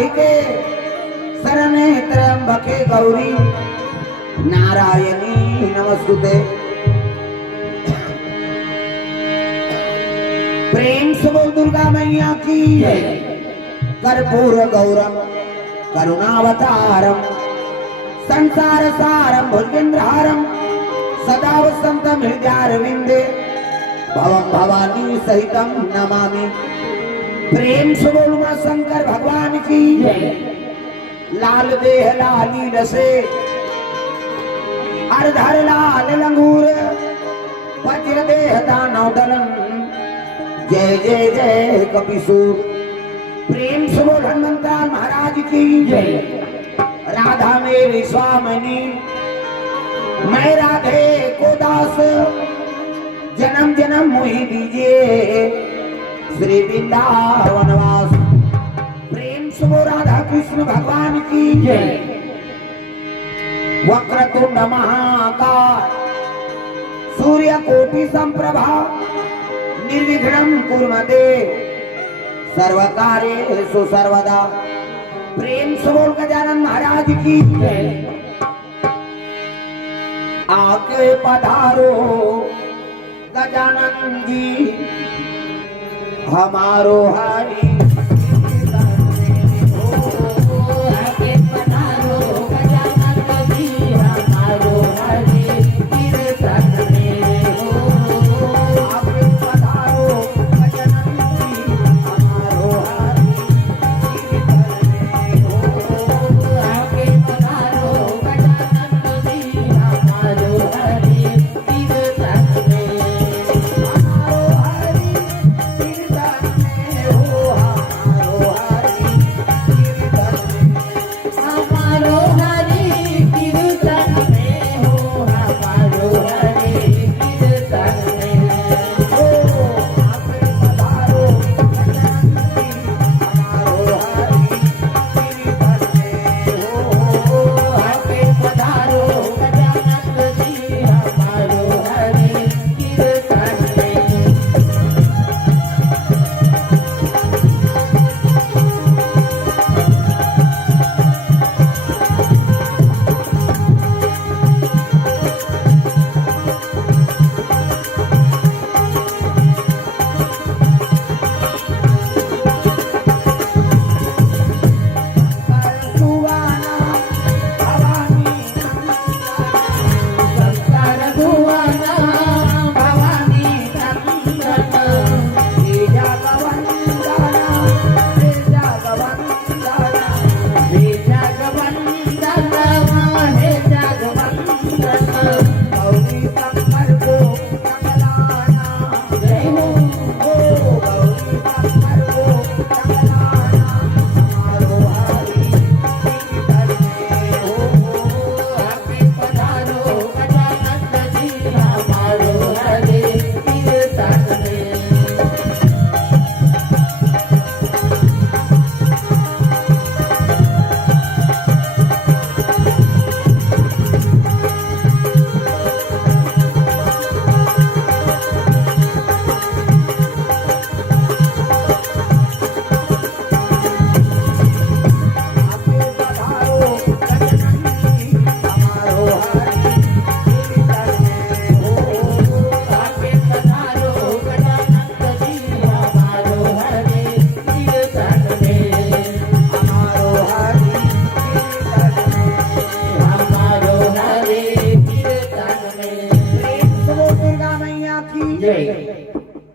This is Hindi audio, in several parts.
राधिके शरणे त्र्यंबके गौरी नारायणी नमस्तुते। प्रेम से बोल दुर्गा मैया की कर्पूर गौरम करुणावतारम संसार सारम भुजगेंद्रहारम सदा वसंतम हृदयारविंदे भवम भवानी सहितम नमामि। प्रेम से बोल मां शंकर भगवान की लाल देह लाली रसे अर्धर लाल लंगूर वज्र देह दानव दलन जय जय जय कपिसूर। प्रेम से बोल हनुमंता महाराज की जय। राधा मेरी स्वामिनी मैं राधे को दास जन्म जन्म मोहि दीजिए श्री वृंदावनवास। प्रेम से बोल राधा कृष्ण भगवान की जय। वक्रतुंड महाकाय सूर्यकोटि संप्रभा निर्विघ्नं कुर्मते सर्वकार्येषु सर्वदा। प्रेम से बोल गजानन महाराज की आके पधारो गजानन जी हमारो हरि।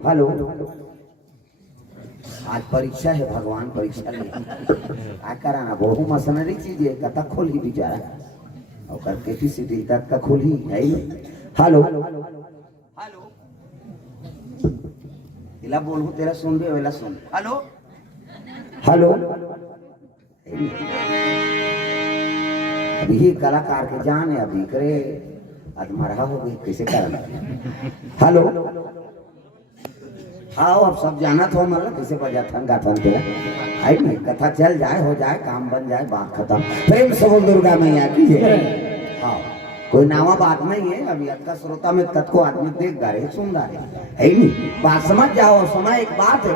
हेलो आज परीक्षा है भगवान परीक्षा ले क्या कराना बहु मसनरी चीज है कथा खोल ही बिचारा और कर कैपेसिटी तक का खोल ही है। हेलो हेलो इला बोलूं तेरा सुन दे वेला सुन। हेलो हेलो अभी कलाकार के जान है अभी करे आज मरा हो गई कैसे करना। हेलो आओ अब सब जाना तो मतलब कैसे बजा था गाथन तेरा आई नहीं कथा चल जाए हो जाए काम बन जाए बात खत्म। प्रेम से बोल दुर्गा मैया की जय। हाँ कोई नावा बात नहीं है अभी का श्रोता में तत् को आदमी देख गा रहे सुन रहे है नहीं बात समझ जाओ समय एक बात है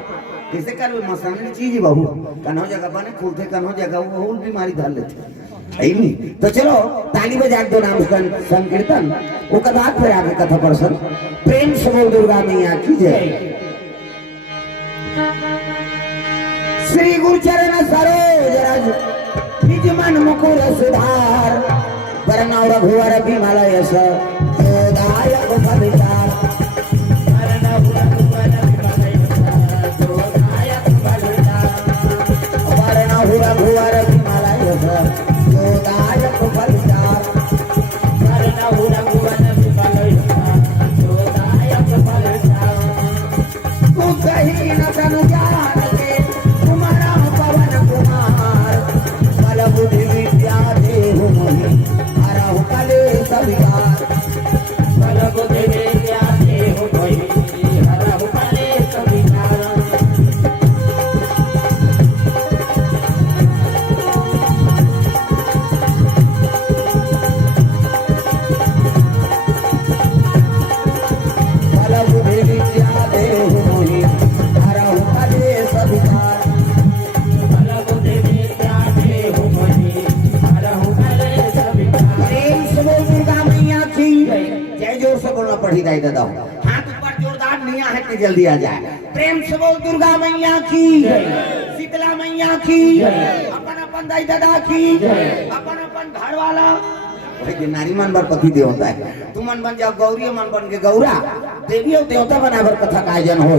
कैसे कर मसानी चीज बहू कन्हो जगह बने खुलते कन्हो जगह वो बीमारी धर लेते है नहीं। तो चलो ताली बजा दो नाम संकीर्तन वो कथा फिर आगे कथा प्रसन्न प्रेम से बोल दुर्गा मैया की जय। श्री गुरुचरण सरोज रज निज मन मुकुर सुधार वरना रघुवर विमल यश दायक फलचार वरना रघुवर विमल यश दायक फलचार वरना रघुवर विमल यश दायक फलचार वरना रघुवर विमल यश दायक फलचार तू कहीं न तन जान के तुम्हारा पवन कुमार बल बुद्धि विद्या देहु मोहि हरहु कलेश विकार बल बुद्धि विद्या देहु मोहि हरहु कलेश विकार। बल बुद्धि विद्या देहु मोहि हरहु कलेश विकार बल बुद्धि विद्या देहु मोहि हरहु कलेश विकार। प्रेम से बोल दुर्गा मैया की जय। जोर से बोलना पड़ी दाई दादा हाथ ऊपर जोरदार निया है कि जल्दी आ जाए। प्रेम से बोल दुर्गा मैया की शीतला मैया की अपन अपन दाई दादा की अपन अपन घर वाला नारी मन बर पति देव होता है। तू मन बन जाओ गौरी मन बन के गौरा देवी और देवता बराबर कथा का आयोजन हो।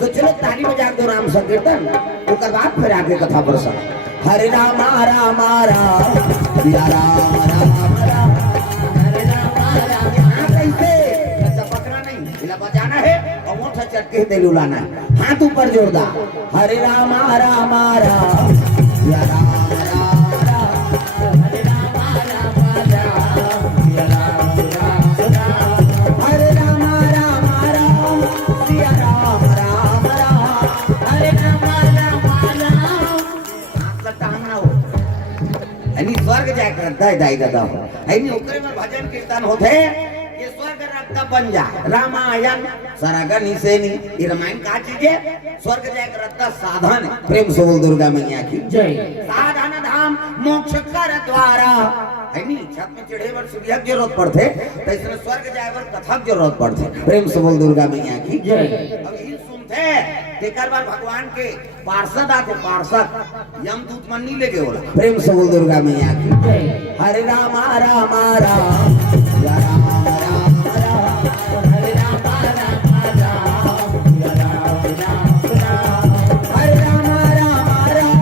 तो चलो ताली बजा दो नाम संकीर्तन उसके बाद फिर आगे कथा प्रसंग। हरे राम राम राम सिया राम राम राम हरे राम राम। कैसे पकड़ा नहीं इला बजाना है और मोटा चटके दे लुलाना है हाथ ऊपर जोरदार। हरे राम राम राम सिया राम राम राम हरे राम राम राम सिया राम राम राम हरे राम राम राम सिया राम राम राम हरे राम राम राम। हाथ लटाना हो यानी स्वर्ग जाए करता है दाई दादा हो यानी ओकरे में भजन कीर्तन होते ये स्वर्ग रक्त बन जा रामायण सरगनी सेनी ये रामायण का चीज है स्वर्ग जाए करता साधन है। प्रेम से बोल दुर्गा मैया की जय। साधन धाम मोक्ष कर द्वारा है नी छत में चढ़े वर सूर्य की जरूरत पड़ते तो इसमें स्वर्ग जाए वर कथा की जरूरत पड़ते। प्रेम से बोल दुर्गा मैया की जय। अब ये सुनते तेकर बार भगवान के पार्षद आते पार्षद यमदूत मन्नी लेके बोला। प्रेम से बोल दुर्गा मैया की जय। हरे राम राम राम या राम राम राम हरे राम राम राम या राम राम राम हरे राम राम राम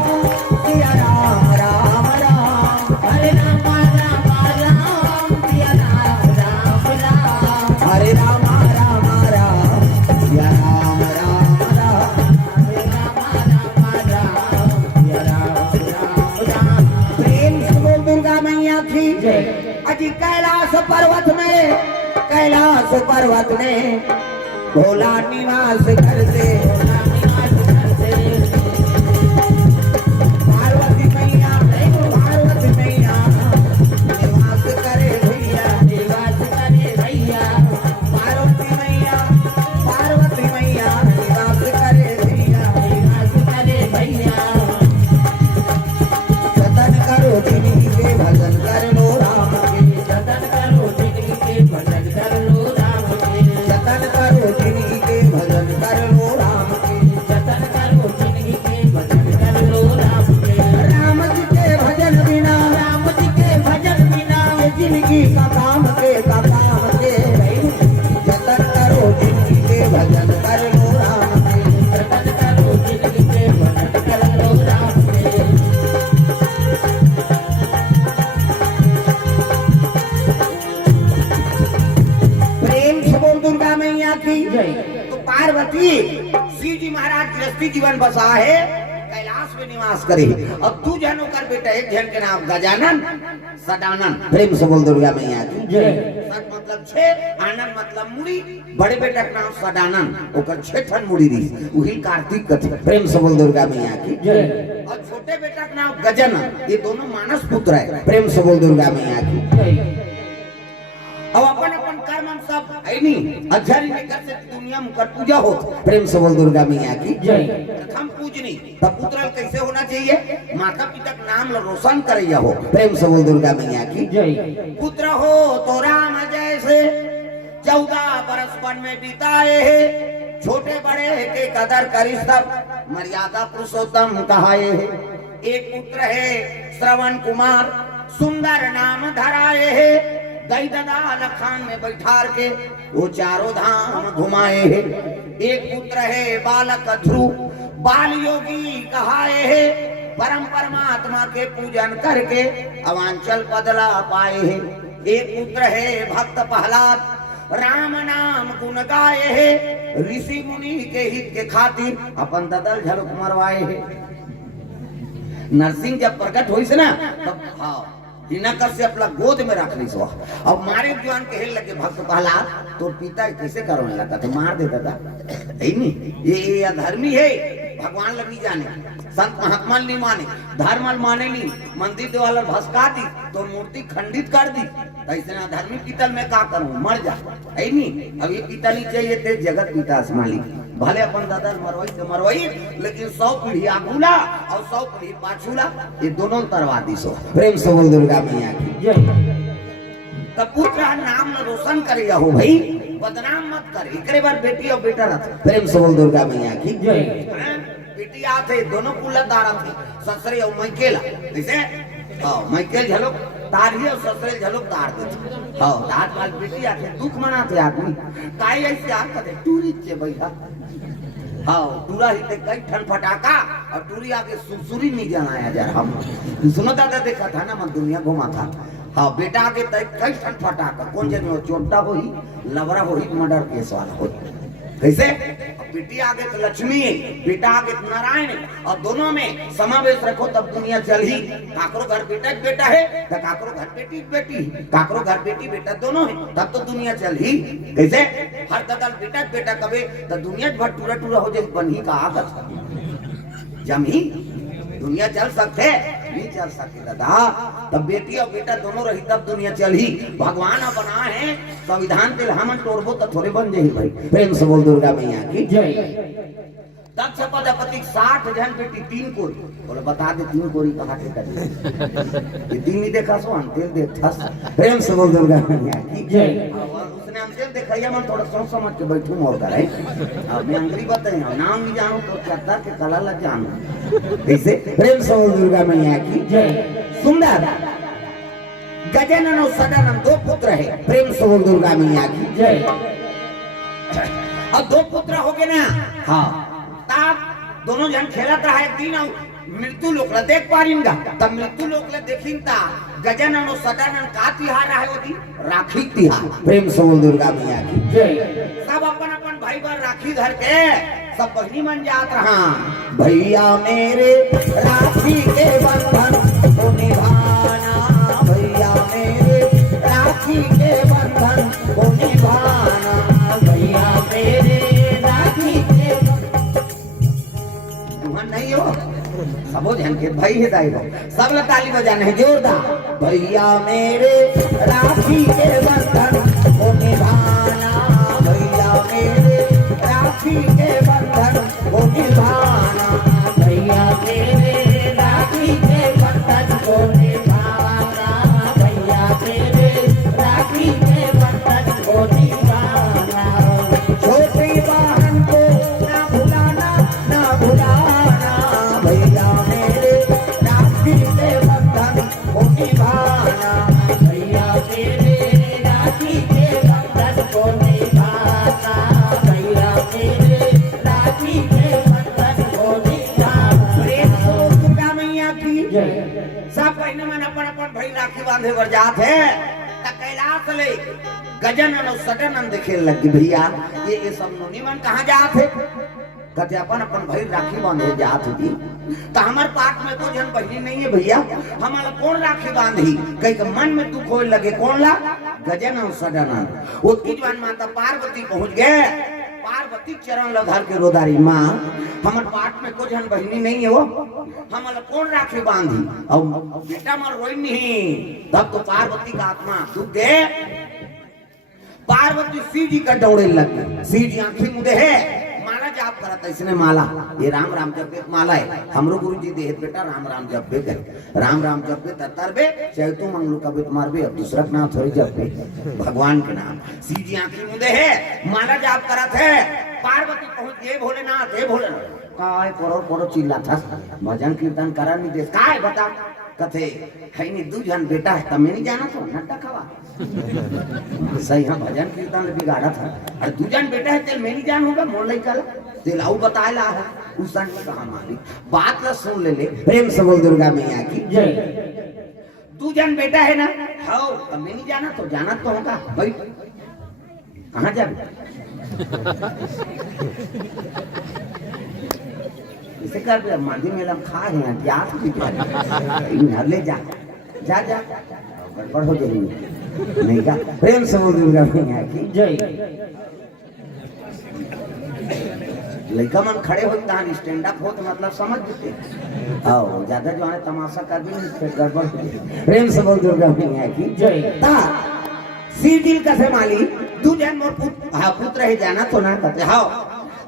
या राम राम राम हरे राम राम राम या राम राम राम हरे राम राम राम या राम राम राम हरे राम राम राम या राम राम राम। प्रेम से बोल दुर्गा मैया की जय। अजी कैलाश पर्वत में भोला निवास करते पार्वती मैया निवास करे भैया पार्वती मैया निवास करे भैया जतन करो जिन्हीं के भजन कर लो राम के जतन करो जिन्हीं के भजन कर लो राम के जतन करो जिन्हीं के भजन कर लो राम के जतन करो जिन्हीं के भजन कर लो राम के। राम जी के भजन बिना ये जिंदगी का काम के जतन करो जिन्हीं के भजन कर लो राम के जतन करो जिन्हीं के भजन कर लो राम के। प्रेम से बोल दुर्गा मैया की जय। तो पार्वती शिव जी महाराज गृहस्थी जीवन बसा है कैलाश में निवास करे। अब तू जनो कर बेटा एक जन के नाम गजानन सदानंद। प्रेम से बोल दुर्गा मैया की जय। सत मतलब 6 आनंद मतलब मुड़ी बड़े बेटा का नाम सदानंद ओकर 6 ठन मुड़ी दी वही कार्तिक कथे। प्रेम से बोल दुर्गा मैया की जय। और छोटे बेटा का नाम गजानन ये दोनों मानस पुत्र है। प्रेम से बोल दुर्गा मैया की जय। अब अपन अपन कर्म हम सब है नहीं अजर निकल से दुनिया मुकर पूजा हो। प्रेम से बोल दुर्गा मैया की जय। प्रथम पूजनी तब पुत्र कैसे होना चाहिए, माता पिता का नाम रोशन करैया हो। प्रेम से बोल दुर्गा मैया की जय। पुत्र हो तो राम जैसे 14 बरस वन में बिताए है, छोटे बड़े के कदर करी सब मर्यादा पुरुषोत्तम कहाए है। एक पुत्र है श्रवण कुमार सुंदर नाम धराए है, दई ददा लखान में बैठार के वो चारों धाम घुमाए है। एक पुत्र है बालक ध्रुव बाल योगी कहाए है, परम परमात्मा के पूजन करके अवांचल बदला पाए है। एक पुत्र है भक्त प्रहलाद राम नाम गुण गाए है, ऋषि मुनि के हित के खातिर अपन ददल झलक मरवाए है। नरसिंह जब प्रकट हुई से ना तब हाँ दिनाकर से अपना गोद में रख ली सो। अब मारे जवान के लगे भक्त प्रहलाद तो पिता कैसे करने लगा तो मार देता था नहीं। ये अधर्मी है, भगवान लगी जाने, संत महात्मा नहीं माने, धर्म माने नहीं, मंदिर देवाल भस्का दी तो मूर्ति खंडित कर दी। ऐसे अधर्मी पीतल में का करूं, मर जा है नहीं। अब ये पिता नहीं चाहिए थे जगत पिता असमाली भले अपन दादा मरवाई से मरवाई, लेकिन 100 पीढ़ी आगूला और 100 पीढ़ी पाछूला ये दोनों तरवादी सो। प्रेम से बोल दुर्गा मैया की तब पुत्र नाम रोशन करेगा हो भाई, बदनाम मत कर। एक बार बेटी और बेटा रहता। प्रेम से बोल दुर्गा मैया की बेटी आते दोनों कुल्लदार थे, ससुरे और मैकेला जैसे मैकेल झलक तार ही और ससुरे झलक तार देते। हाँ तार वाल बेटी आते दुख मनाते आदमी काई ऐसे आता थे टूरी के भैया। हाँ टूरा ही ते कई ठन फटाका और टूरी आगे सुरसुरी नहीं जलाया जा रहा। हम सुनो दादा देखा था ना मैं दुनिया घुमा था। हाँ बेटा आगे तय कई ठन फटाका कौन जन हो चोटा हो ही लवरा हो ही मर्डर केस वाला हो कैसे। बेटी आगे तो लक्ष्मी है, बेटा आगे तो नारायण है, और दोनों में समावेश रखो तब दुनिया चल ही। काकरो घर बेटा बेटा है तो काकरो घर बेटी बेटी, काकरो घर बेटी बेटा दोनों है तब तो दुनिया चल ही। कैसे हर ददल बेटा बेटा कबे तो दुनिया भर टूरा टूरा हो जाए बन ही का आगत जमी दुनिया चल सकते नहीं चल सकते दादा। तब बेटी और बेटा दोनों रही तब दुनिया चल ही। भगवान बना है संविधान के हम तोड़बो तो थोड़े बन जाही भाई। प्रेम से बोल दुर्गा मैया की जय। दक्ष प्रजापति 60 जन बेटी 3 कोरी बोले बता दे 3 कोरी कहाँ से कर ये 3 नहीं देखा सो हम तेल देखा। प्रेम से बोल दुर्गा मैया की जय। उसने हम तेल देखा मन थोड़ा सोच समझ के बैठू मोर कर अब मैं अंग्रेजी बताई नाम नहीं जानू तो चत्ता के कला लग जानू ऐसे। प्रेम से बोल दुर्गा मैया की जय। सुंदर गजानन और सदानंद 2 पुत्र है। प्रेम से बोल दुर्गा मैया की जय। और 2 पुत्र हो गए ना हाँ तब दोनों जन खेलत रहा एक दिन मृत्यु लोक देख पारिंगा तब मृत्यु लोक देखिन ता गजानन और सदानंद का तिहार रहा वो दिन राखी तिहार। प्रेम से बोल दुर्गा मैया की जय। सब अपन अपन भाई बहन राखी धर के सब बहनी मन जात रहा। भैया मेरे राखी के बंधन को निभाना, भैया मेरे राखी के बंधन को निभाना, भैया मेरे राखी के नहीं हो सब ध्यान के भाई है दाई सब ताली बजाने हैं जोरदार। भैया मेरे राखी के बंधन को निभाना, भैया मेरे राखी के बंधन को निभाना, भैया मेरे राखी के बंधन को निभाना, भैया मेरे राखी के बंधन को निभाना। छोटी बहन को ना भुलाना ना भुलाना, भैया मेरे राखी के बंधन को निभाना, भैया मेरे राखी के बंधन को निभाना, भैया मेरे राखी के बंधन को निभाना। दुर्गा मैया की सब पहले मन अपन अपन भाई राखी बांधे बर जात है त कैलाश ले गजानन और सदानंद देखे लगी भैया ये सब मुनि मन कहाँ जात है कहते अपन अपन भाई राखी बांधे जात थी। तो हमारे पास में तो जन बहनी नहीं है भैया हमारा कौन राखी बांधी कहीं मन में दुख हो लगे कौन ला गजानन और सदानंद। उसकी जवान माता पार्वती पहुंच गए। पार्वती चरण लधर के रोदारी माँ हमारे पाठ में कुछ जन बहनी नहीं है वो हमारा कौन राखी बांधी और बेटा मर रोई नहीं। तब तो पार्वती का आत्मा दुख दे। पार्वती पार्वती शिव जी का दौड़े लग गई। शिव जी आंखें मुदे है, माला जाप करा था इसने माला, ये राम राम जप एक माला है। हमरो गुरु जी देह बेटा राम राम जप बे कर, राम राम जप बे तर बे चाहे तू मंगलू का बेत मार बे, अब दूसरा का नाम थोड़ी जप बे, भगवान के नाम। शिव जी आंखें मुदे है, माला जाप करा थे। पार्वती पहुंच गए, भोलेनाथ हे भोलेनाथ काय करो करो चिल्ला था, भजन कीर्तन करा नहीं देश काय बता कथे है नहीं दू जन बेटा है तब मैं नहीं जाना तो नट्टा खवा सही। हाँ भजन कीर्तन बिगाड़ा था, अरे दू जन बेटा है तेल मैं नहीं जान होगा मोर नहीं कल तेल आऊ बताए ला है उस सन में कहा मारी बात ला सुन ले प्रेम से बोल दुर्गा मैया की जय। दू जन बेटा है ना, हाँ तब मैं नहीं जाना तो जाना तो होगा भाई, कहाँ जाए इसे कर दिया मंदिर में लम खा रहे हैं क्या घर ले जा जा जा गड़बड़ हो जाएगी नहीं का। प्रेम से बोल दुर्गा मैया की जय। लड़का मन खड़े हो स्टैंड अप हो तो मतलब समझ देते, आओ ज्यादा जो है तमाशा कर दी गड़बड़ हो जाएगी। प्रेम से बोल दुर्गा मैया की जय। ता शिव जी कैसे माली दू जन मोर पुत्र है जाना तो ना कहते हाँ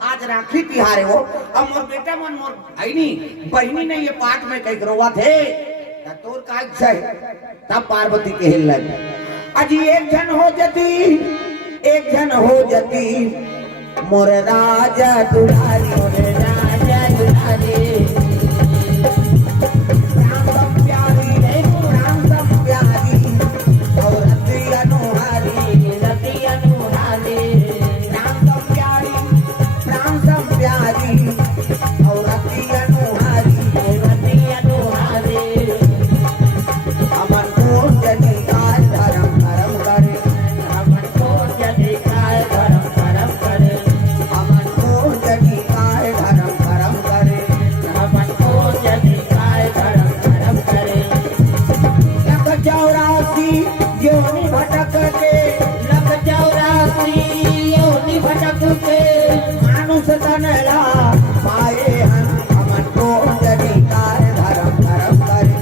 आज राखी तिहार है वो, अब मोर बेटा मन मोर आईनी बहनी नहीं ये पाठ में कई रोवा थे तोर का इच्छा है। तब पार्वती के हिल लगी अजी एक जन हो जती मोर राजा दुलारी, मोर राजा दुलारी राम सम प्यारी रे राम सम प्यारी और रति अनुहारी रति अनुहारी राम सम प्यारी राम सम प्यारी और रति अनुहारी रति अनुहारी अमन को जति काय धर्म धर्म करे, अमन को जति काय धर्म धर्म करे, अमन को जति काय धर्म धर्म करे, अमन को जति काय धर्म धर्म करे। लख 84 योनि भटक के, लख 84 योनि भटक के मानुष तनला पाए हन, अमन को जति काय धर्म धर्म करे,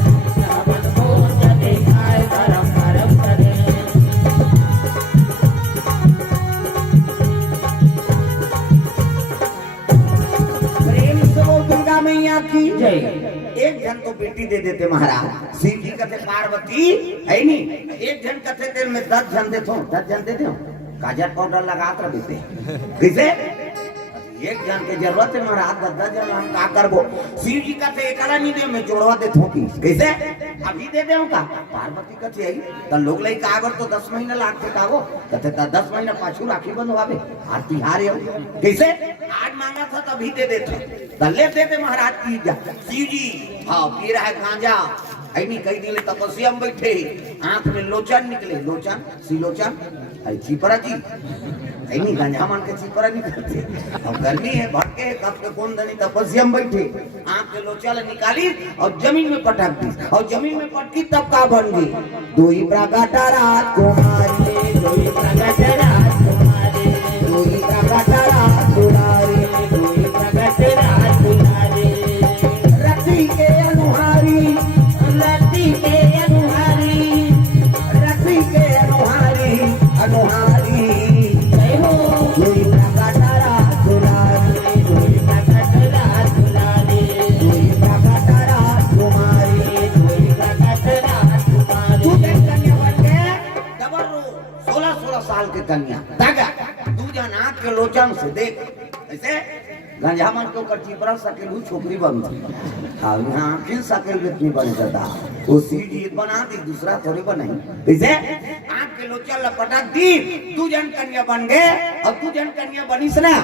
अमन को जति काय धर्म धर्म करे। प्रेम से बोल दुर्गा मैया की जय। एक जन तो बेटी दे देते महाराज, शिव जी कहते पार्वती है नहीं, एक जन कहते तेल में 10 जन देते हो, 10 जन देते हो काजल पाउडर लगात रह देते कैसे एक जन के जरूरत है महाराज 10 जन हम का करबो। शिव जी कहते एकला नहीं दे मैं जोड़वा देत हो की कैसे अभी दे दे का। पार्वती कहते आई त लोग लई कागर तो 10 महीना लागते कागो कहते त 10 महीना पाछू राखी बंधवावे आज तिहार है कैसे आज मांगा था तभी दे देते तल्ले देते महाराज की जा। शिव जी हाँ पी रहा है गांजा ऐनी कई दिन तपस्या में बैठे आंख में लोचन निकले, लोचन सिलोचन अरे चिपरा जी ऐनी गांजा मान के चिपरा निकलते। अब गर्मी है भटके है कब के कौन दनी तपस्या में बैठे आंख के लोचन निकाली और जमीन में पटक दी और जमीन में पटकी तब का बन गई दोई प्रगट राजकुमारी, दोई प्रगट राजकुमारी, दोई प्रगट राजकुमारी, दोई प्रगट राजकुमारी रति के अनुहारी, रति के अनुहारी, रति के अनुहारी अनुहारी जय हो दोई प्रगट राजकुमारी, दोई प्रगट राजकुमारी, दोई प्रगट राजकुमारी, दोई प्रगट राजकुमारी। तू कन्या बन के डबल रो 16 साल के कन्या दागा तू जन आंख के लोचन से देख ऐसे गंजा मन के ऊपर चिपरा सकेलू छोकरी बनती हाँ यहाँ आखिर सकेल बेतनी बन जाता वो सीढ़ी बना दी दूसरा थोड़ी बनाई ऐसे आंख के लोचा लपटा दी तू जन कन्या बन गए और तू जन कन्या बनीस ना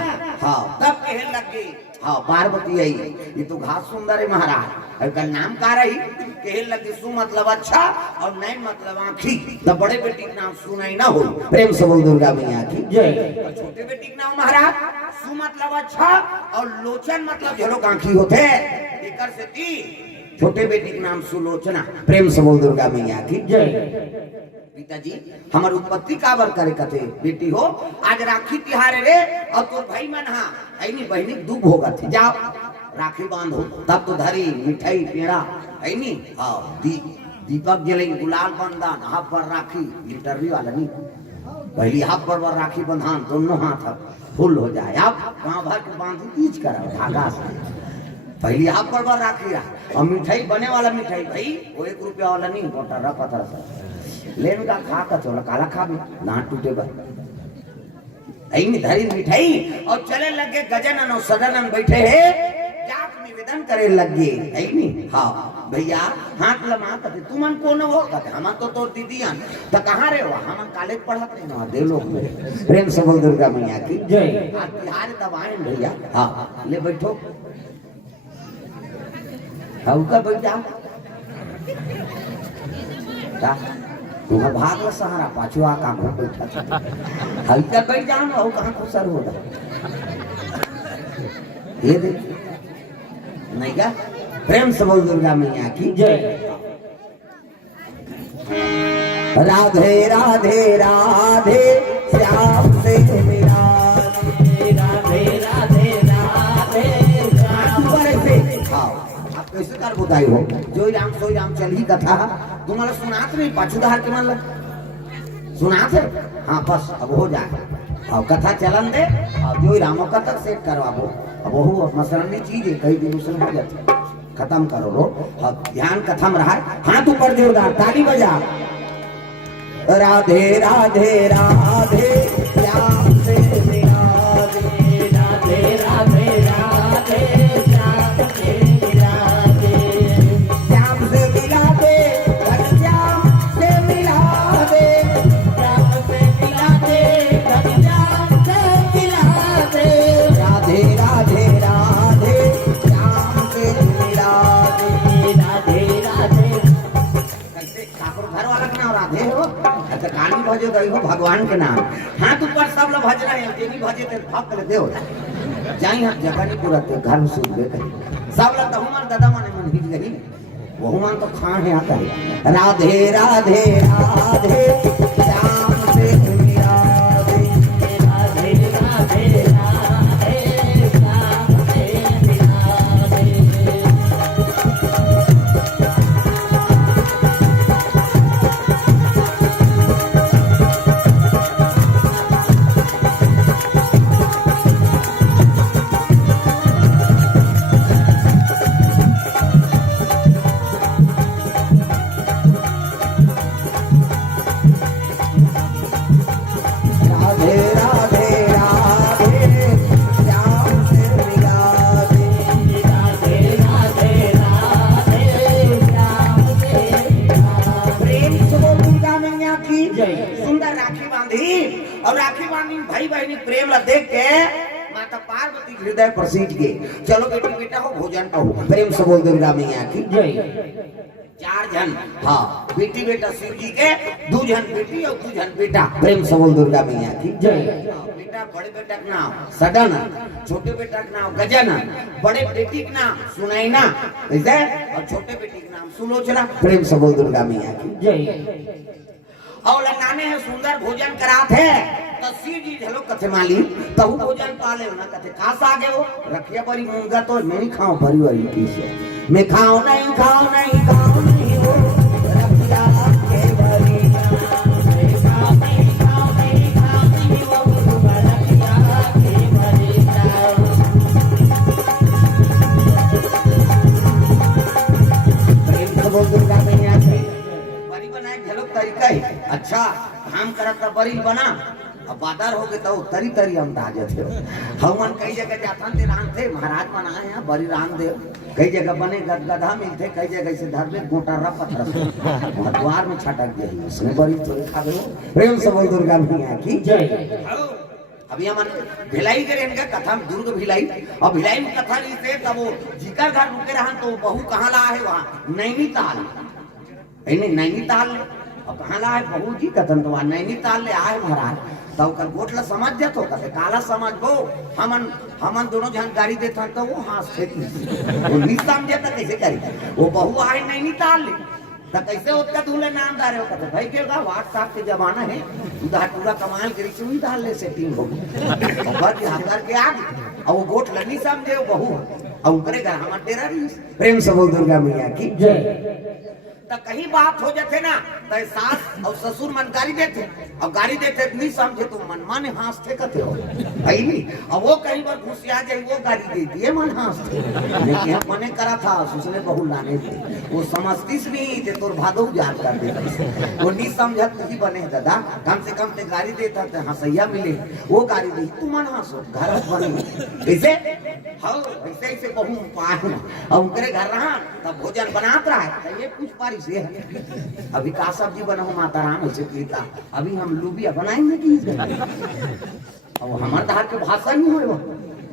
हाँ तब कहने लग गई हाँ पार्वती आई ये तो घास सुंदर है महाराज इसका नाम का रही कहने लगी सु मतलब अच्छा और नैन मतलब आँखी तो बड़े बेटी का नाम सुनाई ना हो। प्रेम से बोल दुर्गा मैया की जय। छोटे बेटी का नाम महाराज सु मतलब अच्छा और लोचन मतलब झलोक आँखी होते एकर से थी छोटे बेटी का नाम सुलोचना। प्रेम से बोल दुर्गा मैया की जय। पिताजी हमार उत्पत्ति काबर करे कथे बेटी हो आज राखी तिहार रे और तोर भाई मन हा ऐनी बहनी दुख होगा थे जाओ राखी बांधो तब तो धरी मिठाई पेड़ा ऐनी हाँ दीपक जले गुलाल बंधन हाथ पर राखी लिटररी वाला नहीं पहली हाथ पर राखी बंधान दोनों हाथ फुल हो जाए। अब गाँव भर के बांधी तीज करा धागा से पहली हाथ पर राखी रहा। और मिठाई बने वाला मिठाई भाई वो 1 रुपया वाला नहीं बोटा रहा था लेन का खा का चोला काला खा भी दांत टूटे पर धरी मिठाई और चले लगे गजानन और सदानंद बैठे है जाक निवेदन करे लगे नहीं। हाँ भैया हाथ लमा कहते तुमन कौन हो कहते हम तो दीदियान तो कहाँ रे हो हम कॉलेज पढ़ते हैं ना दे लोग में प्रेम से बोल दुर्गा मैया की जय। बिहार तब आए भैया। हाँ ले बैठो का बैठ जाओ तुम्हारा भाग ला सहारा पाछू आ काम बैठा हल्का बैठ जाओ ना वो कहाँ खुसर होगा ये देख नहीं क्या प्रेम से बोल दुर्गा मैया की जय। राधे राधे राधे श्याम से मेरा राधे राधे राधे कैसे कर बुदाई हो जो राम सोई राम चल ही कथा तुम्हारा सुनात नहीं पाछुदार के मन लग सुनात है। हाँ बस अब हो जाए और कथा चलन दे और जो रामों का तक सेट करवाबो अब वो मसलनी चीज है कई दिन उसमें हो जाती खत्म करो रो अब ध्यान कथा में रहा हाथ ऊपर जोरदार ताली बजा राधे राधे राधे श्याम से राधे राधे राधे राधे श्याम से भगवान के नाम हाथ ऊपर सब लोग भज रहे हैं तेरी भजे ते भक्त ले देओ जाई हां जगह नहीं पूरा ते घर में सूत गए सब लोग तो हमार दादा माने मन हिट गई वो मान तो खान है आता है राधे राधे राधे श्याम से राधे राधे राधे राधे श्याम से हृदय प्रसीद के चलो बेटी बेटा हो भोजन कहो प्रेम से बोल दुर्गा मैया की जय। 4 जन हाँ बेटी बेटा शिव जी के 2 जन बेटी और 2 जन बेटा प्रेम से बोल दुर्गा मैया की जय। बेटा बड़े बेटा का नाम सदानंद छोटे बेटा का नाम गजानन बड़े बेटी का नाम सुनैना ऐसे और छोटे बेटी का नाम सुलोचना प्रेम से बोल दुर्गा मैया की जय। और नाने है सुंदर भोजन कराते हैं तो शिव जी झलो कथे माली तहु भोजन पाले ना कथे खास आ गए हो रखिया बड़ी मूंगा तो मैं नहीं खाऊं भरी वाली किसे मैं खाऊं नहीं हो रखिया के भरी मैं खाऊं नहीं हो रखिया के भरी प्रेम से बोल दुर्गा मैया से बड़ी बनाए झलो तरीका है अच्छा हम करत बड़ी बना अब बादर हो गए तो तरी तरी हम ताजत है हमन कई जगह जाथन ते रान थे महाराज बनाए हैं बड़ी रान दे कई जगह बने गदगदा मिलते कई जगह से धर में गोटारा पत्थर से द्वार में छटक गई उसने बड़ी थोड़ी खा गए प्रेम से बोल दुर्गा मैया की जय। अभी हम भिलाई करे इनका कथा दुर्ग भिलाई और भिलाई में कथा नहीं थे तब वो जिकर घर रुके रहन तो बहू कहाँ ला है वहाँ नैनीताल नैनीताल अब कहाँ ला है बहू जी कथन तो वहाँ नैनीताल ले आए महाराज तब कर गोटला समझ जात हो कथे काला समझ बो हमन दोनों जन गाड़ी देते तो वो हाथ से वो नहीं समझे तो कैसे करी वो बहू आए नैनीताल ले तो कैसे उसका दूल्हे नाम डाले हो कहते भाई के व्हाट्सएप के जमाना है उधर पूरा कमाल करी से डाल ले सेटिंग हो गई हजार के आगे और वो गोट लगी समझे वो बहू और करेगा हमारे तेरा प्रेम से बोल दुर्गा मैया की जय। तो कहीं बात हो जाते ना तो सास और ससुर मन गाड़ी देते और गाड़ी देते नहीं समझे तो मन माने हंसते कते हो भाई नहीं। और वो कहीं पर घुसिया जाए वो गाड़ी देती है मन हंसते, लेकिन हम मने करा था सुसले बहु लाने थे वो समझतीस नहीं थे तोर भादो याद कर देते वो नहीं समझत नहीं बने दादा कम से कम ते गाड़ी देता तो हंसैया मिले वो गाड़ी दी तू मन हंसो घर बने ऐसे हाँ ऐसे ऐसे बहु पाए और उनके घर रहा तब भोजन बनात रहा है ये कुछ पारी से है। अभी का सब्जी बनाओ माता राम ऐसे पीता अभी हम लुबिया बनाएंगे कि और हमारे धार के भाषा नहीं हो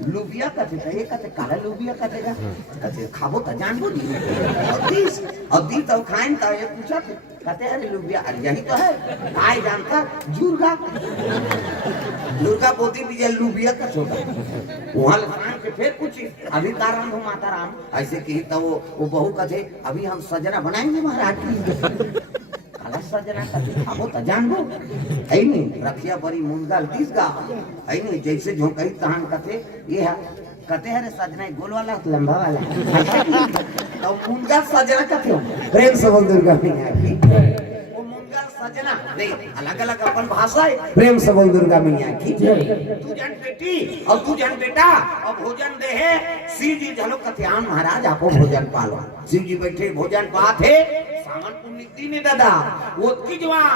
लुबिया कथे ये कथे काला लुबिया कथेगा कथे खाबो त जानबो नहीं और दी तो खाइन तो ये पूछा कहते अरे लुबिया अरे यही तो है काय जानता जुर्गा पोती भी लुबिया का छोटा वहां लखान के फिर कुछ अभी ताराम हो माता राम ऐसे की तो वो बहू कथे अभी हम सजना बनाएंगे महाराज की काला सजना कथे खाबो त जानबो ऐ नहीं रखिया बड़ी मुंगल तीस गा ऐ नहीं जैसे झोंकई तहान कथे ये है कहते हैं सजना गोल वाला लंबा वाला तो मुंगल सजना कथे प्रेम से बोल दुर्गा मैया की वो मुंगल सजना नहीं अलग अलग अपन भाषा है प्रेम से बोल दुर्गा मैया की तू जान बेटी और तू जान बेटा और भोजन दे है शिव जी झलो कथ्यान महाराज आपको भोजन पालो शिव जी बैठे भोजन पात है सावन पुण्य ने दादा वो की जवान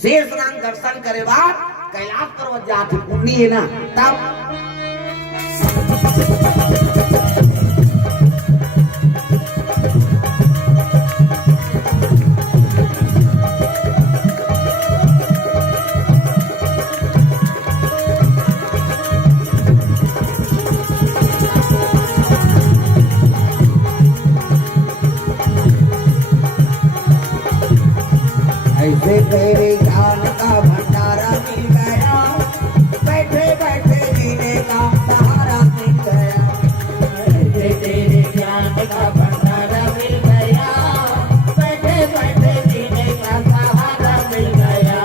शेष नाम दर्शन करे बाद कैलाश पर्वत जाती पुण्य है ना तब ऐसे तेरे ज्ञान का भंडारा मिल गया बैठे बैठे जीने का सहारा मिल गया ऐसे तेरे ज्ञान का भंडारा मिल गया बैठे बैठे जीने का सहारा मिल गया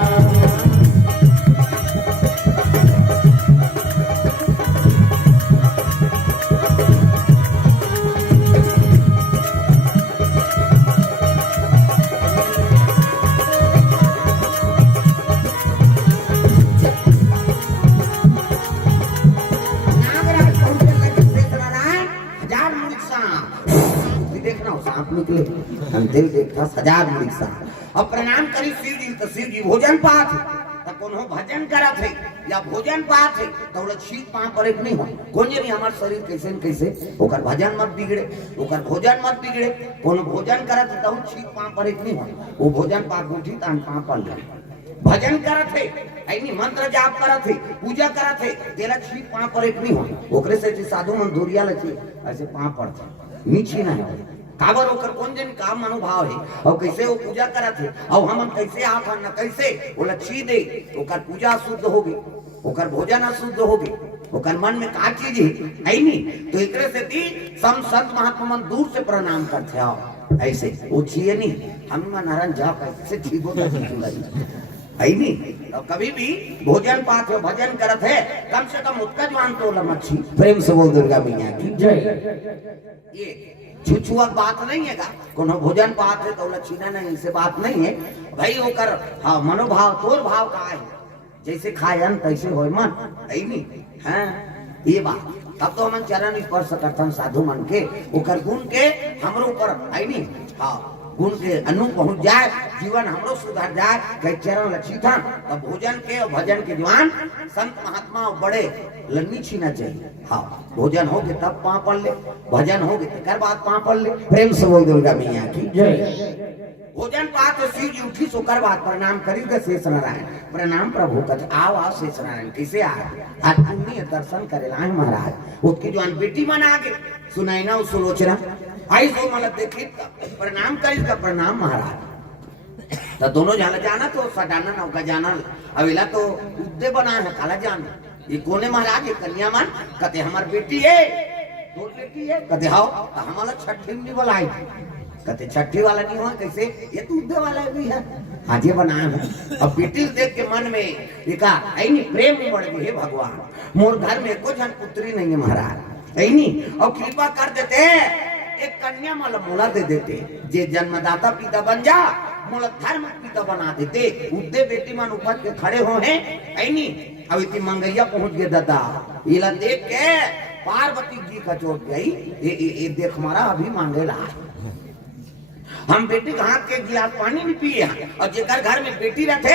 निकले हम दिल देखा हजार मुरीसा अब प्रणाम करी शिव जी तो शिव जी भोजन पात तो कोनो भजन करत है या भोजन पात है तो लोग शीत पा पर एक नहीं हो कोन जे हमार शरीर कैसे न कैसे ओकर भजन मत बिगड़े ओकर भोजन मत बिगड़े कोनो भोजन करत तो शीत पा पर एक नहीं हो वो भोजन पा गुठी तान पा पर भजन करत है ऐनी मंत्र जाप करत है पूजा करत है तेला शीत पा पर एक नहीं हो ओकरे से साधु मन धुरिया लची ऐसे पा पड़ते नीचे ना है काबर ओकर कौन जन काम मनोभाव है और कैसे वो पूजा करत है और हम कैसे आठ न कैसे वो लच्छी दे ओकर पूजा शुद्ध होगी ओकर भोजन अशुद्ध होगी ओकर मन में का चीज है नहीं तो एकरे से दी सम संत महात्मा मन दूर से प्रणाम करते आओ ऐसे वो छिए नहीं हम नारायण जा कैसे ठीक होगा है नहीं और कभी भी भोजन पाठ भजन करत है कम से कम उत्कज मान तो लमच्छी प्रेम से बोल दुर्गा मैया की जय ये छुछुआ बात नहीं है का कोनो भोजन पात है तो लक्षीना नहीं से बात नहीं है भाई होकर हाँ मनोभाव तोर भाव का है जैसे खायन तैसे होय मन है नहीं हैं ये बात तब तो हम चरण स्पर्श करतन साधु मन के ओकर गुण के हमरो ऊपर है नहीं हाँ गुण के अनु पहुंच जाए जीवन हमरो सुधर जाए के चरण लक्षिता तब भोजन के और भजन के जवान संत महात्मा बड़े लन्नी छीना चाहिए हाँ भोजन हो गए तब पाँ पड़ ले भजन हो गए कर बात पाँ पड़ ले प्रेम से बोल दुर्गा मैया की जय भोजन पात तो शिव जी उठी सोकर बात प्रणाम करी के शेष नारायण प्रणाम प्रभु कथ आओ आओ शेष नारायण कैसे आए आज पुण्य दर्शन करे लाए महाराज उसकी जवान बेटी मन आगे सुनाई ना सुलोचना आई सो मतलब देखी प्रणाम करी का प्रणाम महाराज तो दोनों जाना तो सटाना नौका जाना अवेला तो उद्दे बना है काला जाना ये कोने महाराज ये कन्या मान कहते हमार बेटी है दो बेटी है कहते हाओ तो हमारा छठी में बोला कहते छठी वाला नहीं हुआ कैसे ये तो उद्दे वाला भी है आज ये बनाया है अब बेटी देख के मन में एक नहीं प्रेम बढ़ गई है भगवान मोर घर में कुछ पुत्री नहीं है महाराज नहीं और कृपा कर देते एक कन्या मला मोला दे देते, जे जन्मदाता पिता बन जा मोला धर्म पिता बना देते। उद्दे बेटी मन ऊपर के खड़े हो हैं ऐनी अब इतनी मंगैया पहुंच गए दादा, इला देख के पार्वती जी का चोट गई। ये देख मारा अभी मांगेला हम बेटी का हाथ के गिलास पानी नहीं पिए, और जेकर घर में बेटी रहते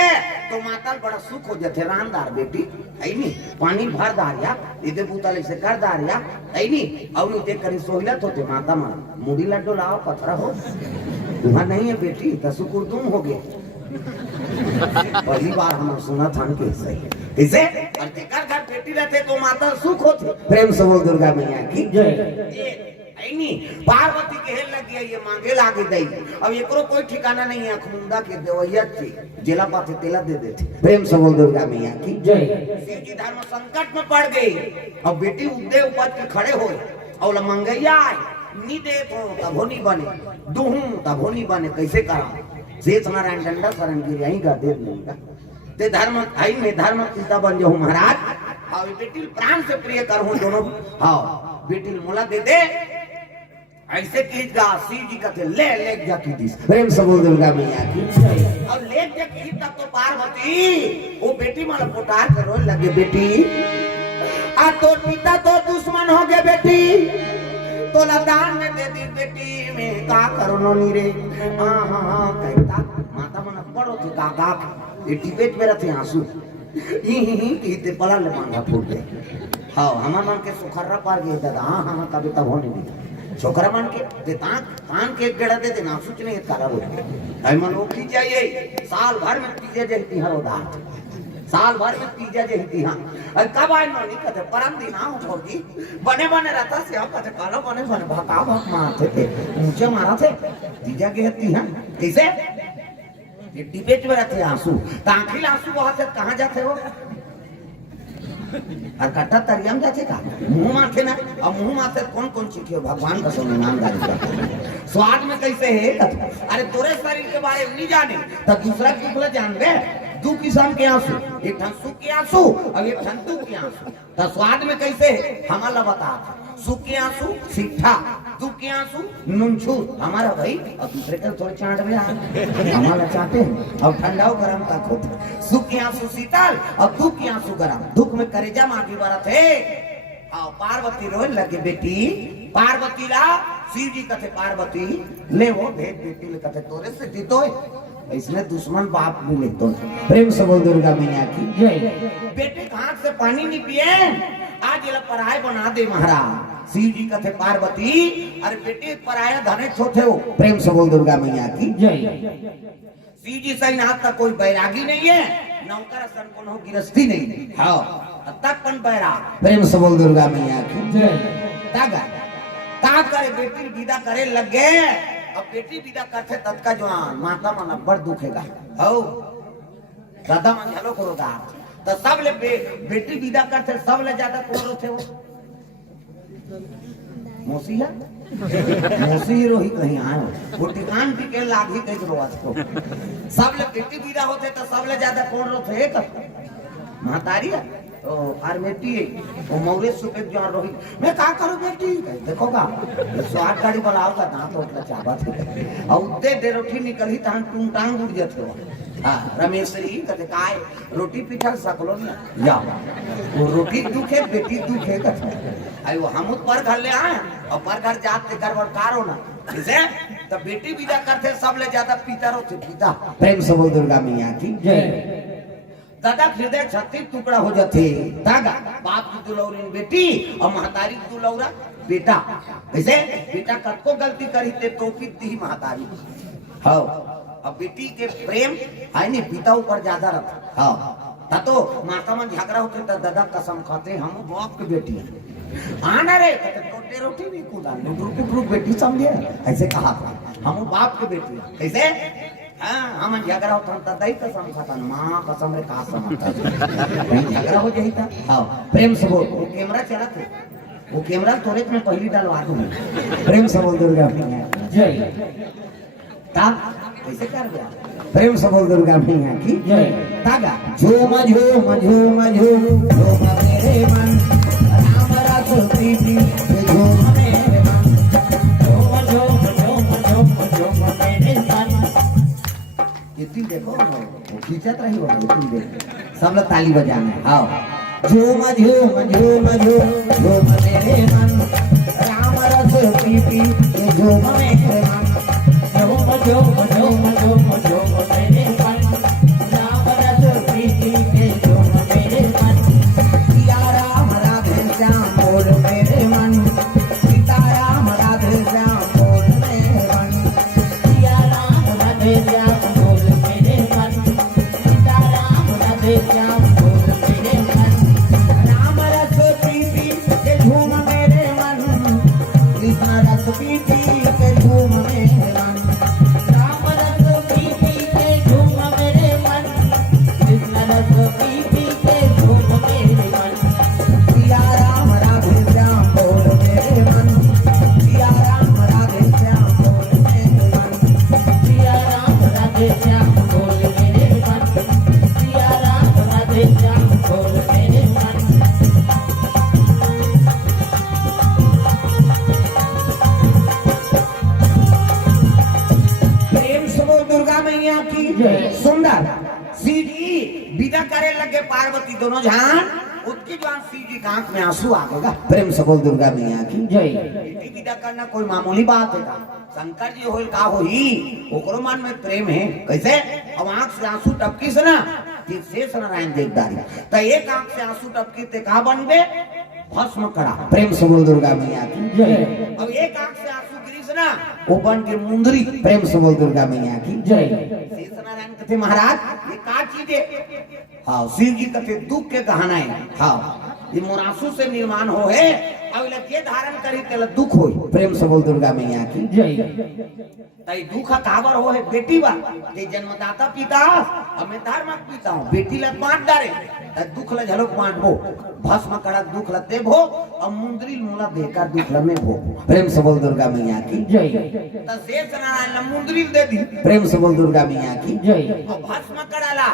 तो माता बड़ा सुख हो जाते। रानदार बेटी है नी, पानी भर दारिया इधे बुतल से कर दारिया है नी, और देख कर सोहलत होते माता मन मुड़ी लड्डू लाओ पथरा हो, वहां नहीं है बेटी तो सुकुर तुम हो गए। पहली बार हम सुना था कि सही इसे, और जेकर घर बेटी रहते तो माता सुख होते। प्रेम से बोल दुर्गा मैया की जय। पार्वती के हेल लग गया, ये मांगे लागे दई। अब एकरो कोई ठिकाना नहीं है, अखमुंदा के देवैया थी जेला पाते तेला दे देते। प्रेम से बोल दुर्गा मैया की जय। शिव जी धर्म संकट में पड़ गई, और बेटी उद्दे ऊपर के खड़े हो, और मंगैया आए नी दे तो तभो नहीं बने, दूहू तभो नहीं बने, कैसे करा शेष नारायण डंडा शरण गिर यही का दे दूंगा ते धर्म आई में धर्म पिता बन जाऊं महाराज, और बेटी प्राण से प्रिय करूं दोनों। हाँ बेटी मोला दे दे ऐसे कीजिएगा। शिव जी कहते ले जा की दिस। प्रेम से बोल दुर्गा मैया की। अब ले जा की तब तो पार्वती वो बेटी माला पुकार करो लगे, बेटी आ तो पिता तो दुश्मन हो गए बेटी, तो लदान में दे दी बेटी में का करो नो रे। हाँ कहता माता मन पड़ो थे काका ये टिबेट में रहते आंसू ही पला ले मांगा फूट गए। हाँ हमारे मन के सुखर्रा पार गए दादा। हाँ कभी तब होने नहीं छोकरा मन के दे तान के गड़ा दे देना सोच नहीं करा वो है मन ओखी चाहिए। साल भर में पीजे जहती हर उदार, साल भर में पीजे जहती। हां और कब आए नो नहीं कहते परम दिन आओ भौजी बने रहता से आप कहते कालो बने भका भक मारते थे, ऊंचे मारा थे पीजा के हती। हां कैसे ये डिबेट में रहते आंसू, आंखिल आंसू वहां से कहां जाते हो, और कट्टा तरियम जाते का मुंह माथे ना, और मुंह माथे कौन कौन सीखे भगवान का सुन नाम गाली का स्वाद में कैसे है। अरे तोरे शरीर के बारे में नहीं जाने तो दूसरा दूसरा जान ले। दो किस्म के आंसू, एक सुख के आंसू और एक दुख के आंसू, तो स्वाद में कैसे है हमारा बता। सुख के आंसू सीठा, दुख के आंसू नुनछू हमारा भाई, और दूसरे का थोड़े चाट में हमारा चाटे और ठंडा गरम का खुद। सुख के आंसू शीतल और दुख के आंसू गरम, दुख में करेजा मांगी बारा थे। और पार्वती रोए लगे बेटी, पार्वती ला शिव जी कहते पार्वती ले वो भेद बेटी ले कहते तोरे से जीतो इसमें दुश्मन बाप भी ले तो। प्रेम से बोल दुर्गा मैया की जय। बेटे हाथ से पानी नहीं पिए आज ये पराय बना दे महाराज। शिव जी कहते पार्वती अरे बेटे पराया धने छोटे हो। प्रेम से बोल दुर्गा मैया की जय। शिव जी सही नाथ का कोई बैरागी नहीं है, नौकर सन को हो गिरस्ती नहीं। हाँ तक कौन बैराग। प्रेम से बोल दुर्गा मैया की जय। का करे बेटी विदा करे लग गए, अब बेटी विदा करते तत्का जवान माता मन बड़ दुखेगा। हो दादा मन हेलो करो दा तो सब ले बेटी विदा करते सब ले ज्यादा कौन रोते हो मौसी है मौसी ही रोही कहीं आए वो टिकान भी के लागी कहीं रोआ तो सब ले बेटी विदा होते तो सब ले ज्यादा कौन रोते है महतारी है और बेटी वो मौरे सुखे जो रोही मैं क्या करूं बेटी देखो का 108 गाड़ी बनाओगा ना तो इतना चाहत है और उतने दे रोटी निकली तहन टूंग टांग उड़ जाते हो। हां रमेशरी कहते काय रोटी पीठा सकलो ना या वो रोटी दुखे बेटी दुखे कहते आई वो हम पर घर ले आए और पर घर जाते घर और कारो ना इसे तो बेटी विदा करते सब ले ज्यादा पिता रोते पिता। प्रेम से बोल दुर्गा मैया की जय। दादा हृदय 36 टुकड़ा हो जाते दादा बाप की दुलौरी बेटी और महतारी की दुलौरा बेटा। ऐसे बेटा कब गलती करी ते टोपी दी महतारी। हाँ अब बेटी के प्रेम है नहीं पिता ऊपर ज्यादा रखा। हाँ तो माता में झगड़ा होते तो दादा कसम खाते हम बाप की बेटी आना रे टोटे रोटी नहीं कूदा रुक बेटी समझे ऐसे कहा हम बाप की बेटी। ऐसे हाँ हम झगड़ा होता दही कसम खाता माँ कसम रे कहा समझता झगड़ा हो जाता। हाँ प्रेम से बोल वो कैमरा चला थे वो कैमरा तोरे में पहली डालवा दूं। प्रेम से बोल दुर्गा मैया जय। कैसे कर गया। प्रेम से बोल दुर्गा मैया की जय। तागा झूम झूम झूम झूम झूम मेरे मन राम रस प्रीति झूम मेरे मन झूम गिनती देखो वो खींचत रही वो गिनती देखो सब लोग ताली बजाना आओ झूम झूम झूम झूम झूम मेरे मन राम रस पी पी ये झूम मेरे मन झूम झूम झूम झूम झूम मेरे मन राम रस पी पी ये झूम मेरे मन सिया राम राधे श्याम बोल मेरे मन सीता राम राधे श्याम बोल मेरे मन सिया राम राधे श्याम बोल मेरे मन सीता राम राधे श्याम बोल मेरे मन राम रस पी पी के झूम मेरे मन कृष्ण रस पी पी के झूम मेरे मन राम रस पी पी के झूम मेरे मन कृष्ण रस पी पी के झूम मेरे मन सिया राम राधे श्याम बोल मेरे मन सिया राम राधे श्याम बोल मेरे मन सिया राम राधे श्याम बोल मेरे मन सिया राम राधे श्याम बोल मेरे मन प्रेम से बोल दुर्गा मैया की सुंदर सीधी विदा करे लगे पार्वती दोनों जान उसकी जवान सीधी की आंख में आंसू आ गएगा प्रेम से बोल दुर्गा मैया की बेटी विदा करना कोई मामूली बात है का शंकर जी होल का होई ओकरो मन में प्रेम है कैसे अब आंख से आंसू टपकी से ना कि शेष नारायण देवदारी तो एक आंख से आंसू टपकी ते का बनबे भस्म करा प्रेम से बोल दुर्गा मैया की अब एक आंख से आंसू गिरी से ना वो बन के मुंदरी प्रेम से बोल दुर्गा मैया की शेष नारायण कहते महाराज ये का चीज है हाँ शिव जी कहते दुख के गहना है हाँ ये मुरासु से निर्माण हो है अब ये धारण करी तेल दुख हो प्रेम से बोल दुर्गा मैया की तई दुख काबर हो है बेटी बा ते जन्मदाता पिता हमें धार्मिक पिता हूँ बेटी लग बांट डारे तई दुख ल झलक बांटबो भस्म कड़क दुख ल देबो और मुंदरी मूला देकर दुख ल में भो प्रेम से बोल दुर्गा मैया की त शेष नारायण ल मुंदरी दे दी प्रेम से बोल दुर्गा मैया की और भस्म कड़ाला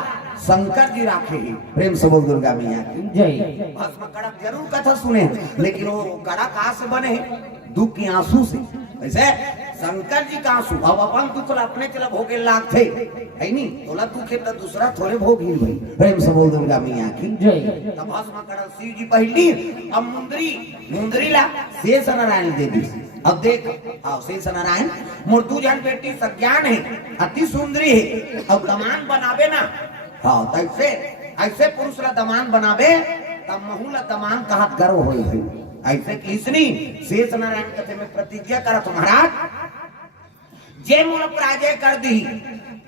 शंकर जी राखे ही प्रेम से बोल दुर्गा मैया की भस्म कड़क जरूर कथा सुने लेकिन वो कड़ा कहाँ से बने दुख के आंसू से वैसे शंकर जी का आंसू अब अपन दुख अपने चला भोगे लाग थे है नी तोला दुख है तो दूसरा थोड़े भोग ही भाई प्रेम से बोल दुर्गा मैया की तब भस्म कड़क शिव जी पहली अब मुंदरी ला शेष नारायण दे दी अब देख आओ शेष नारायण मुर्दू जन बेटी सज्ञान है अति सुंदरी है अब दमान बनावे ना हाँ ऐसे ऐसे पुरुष ला दमान बनावे तब महूला दमान कहा गर्व हो ऐसे किसनी शेष नारायण कथे में प्रतिज्ञा करा महाराज जे मोला पराजय कर दी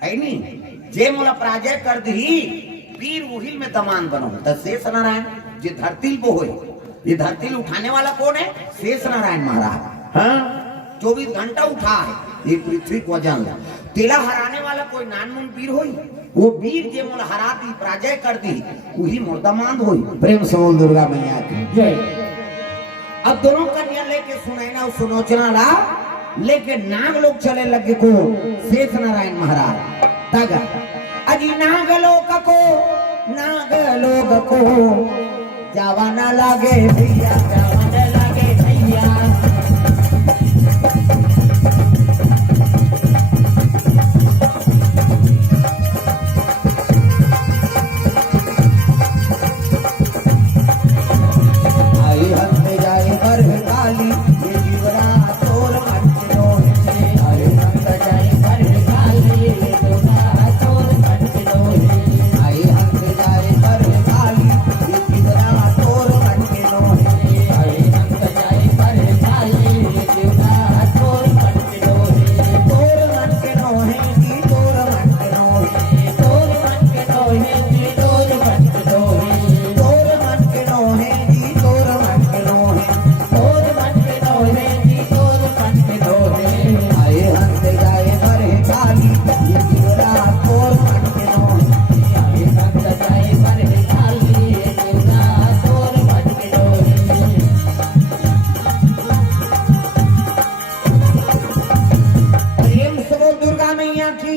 है नी जे मोला पराजय कर दी वीर उहिल में दमान बनो तो शेष नारायण जे धरती वो हो ये धरती उठाने वाला कौन है शेष नारायण महाराज हाँ 24 घंटा उठा है ये पृथ्वी को वजन तेला हराने वाला कोई नानमुन वीर हो वो वीर जे मोला हरा दी पराजय कर दी वही मुर्दामांद हो प्रेम से बोल दुर्गा मैया की अब दोनों कन्या लेके सुने ना सुनो चला लेके नाग लोग चले लगे को शेष नारायण महाराज तगा अजी नाग लोग को जावा ना लागे भैया जावा ना लागे भैया आई हम जाए पर काली ये जीवरा तोर मंच नो आई हम जाए पर काली ये जीवरा तोर मंच नो आई हम जाए पर काली ये जीवरा तोर मंच नो आई हम जाए पर काली ये जीवरा तोर मंच नो तोर मंच नो है जी तोर मंच नो तोर मंच नो है जी तोर मंच नो तोर मंच नो है जी तोर मंच नो तोर मंच नो है जी तोर मंच नो आए हंस जाए पर काली ये जीवरा तोर मंच नो आए हंस जाए पर काली ये जीवरा तोर मंच नो प्रेम से बोल दुर्गा मैया की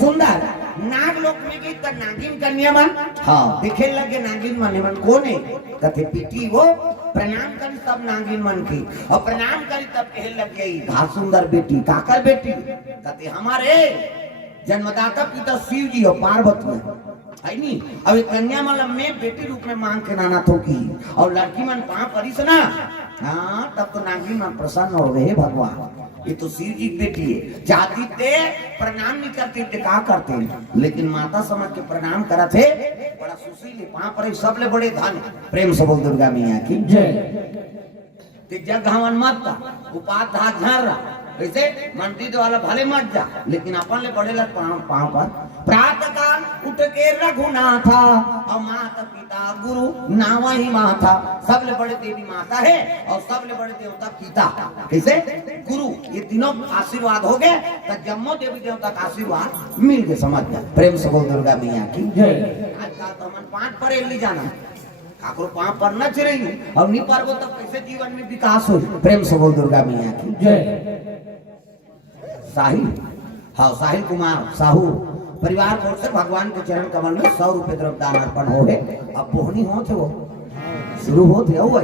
सुंदर नाग लोक में गई तो नागिन कन्या मन हाँ दिखे लगे नागिन मन मन कौन है कथे पीटी वो प्रणाम करी तब नागिन मन की और प्रणाम करी तब कहे लग गई घा सुंदर बेटी काकर बेटी कथे हमारे जन्मदाता पिता शिव जी और पार्वती है नहीं। अब एक कन्या माला में बेटी रूप में मांग के नाना तो की और लड़की मन पाँव परिस ना, हाँ तब तो नागी मन प्रसन्न हो गए भगवान, ये तो शिव जी की बेटी है। चाहती थे प्रणाम नहीं करते थे, क्या करते, लेकिन माता समझ के प्रणाम करा थे। बड़ा सुशील पाँव पर सबले बड़े धन। प्रेम से बोल दुर्गा मैया की जय। जग हवन मत उपात हाथ झाड़ रहा वैसे मंत्री वाला भले मत जा, लेकिन अपन ले बड़े लग पाँव पर। प्रातः काल उठ के रघुनाथा और माता पिता गुरु नावा ही माता, सबले बड़े देवी माता है और सबले बड़े देवता पिता। कैसे गुरु, ये तीनों आशीर्वाद हो गए तो जम्मो देवी देवता का आशीर्वाद मिल गए, समझ गया। प्रेम से बोल दुर्गा मैया की जय। आजकल तो हम 5 पर ले जाना काकरो पाँव पर न चिरेगी और नहीं पारगो तब कैसे जीवन में विकास हो। प्रेम से बोल दुर्गा मैया की जय। साहिल, हाँ साहिल कुमार साहू परिवार को से भगवान के चरण कमल में 100 रुपए द्रव्य दान अर्पण हो गए। अब बोहनी हो थे वो शुरू होते हो